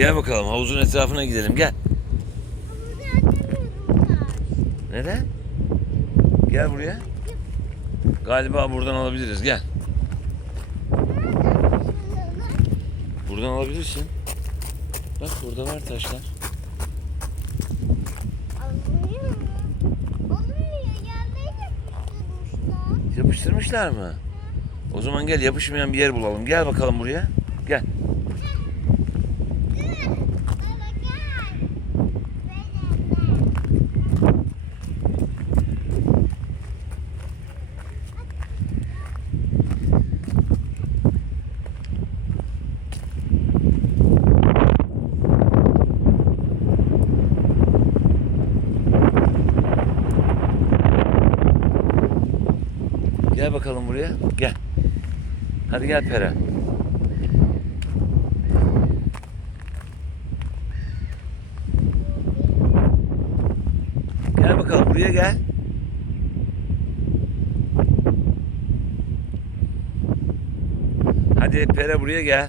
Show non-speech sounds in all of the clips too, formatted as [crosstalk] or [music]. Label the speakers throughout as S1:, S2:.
S1: Gel bakalım havuzun etrafına gidelim gel. Neden? Gel buraya. Galiba buradan alabiliriz gel. Buradan alabilirsin. Bak burada var taşlar. Yapıştırmışlar mı? O zaman gel yapışmayan bir yer bulalım. Gel bakalım buraya. Gel. Gel bakalım buraya. Gel. Hadi gel Pera. bakalım buraya gel. Hadi Pera buraya gel.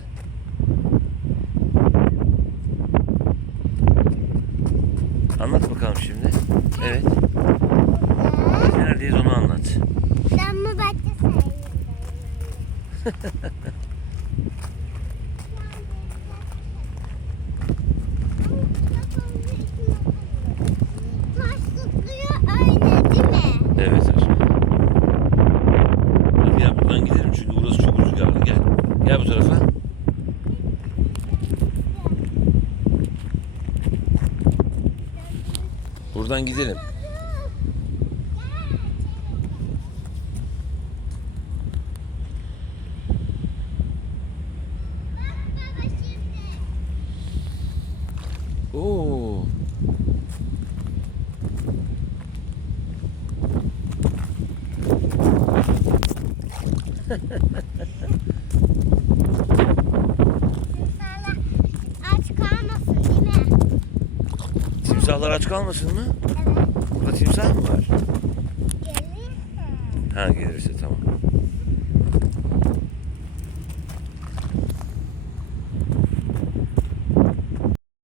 S1: Anlat bakalım şimdi. Evet. Neredeyiz onu anlat. Ben bu bahçe sayıyorum. [laughs] Gel bu tarafa. Buradan gidelim. Oo. [laughs] Timsahlar aç kalmasın mı? Evet. Burada timsah mı var? Gelir. Ha gelirse tamam.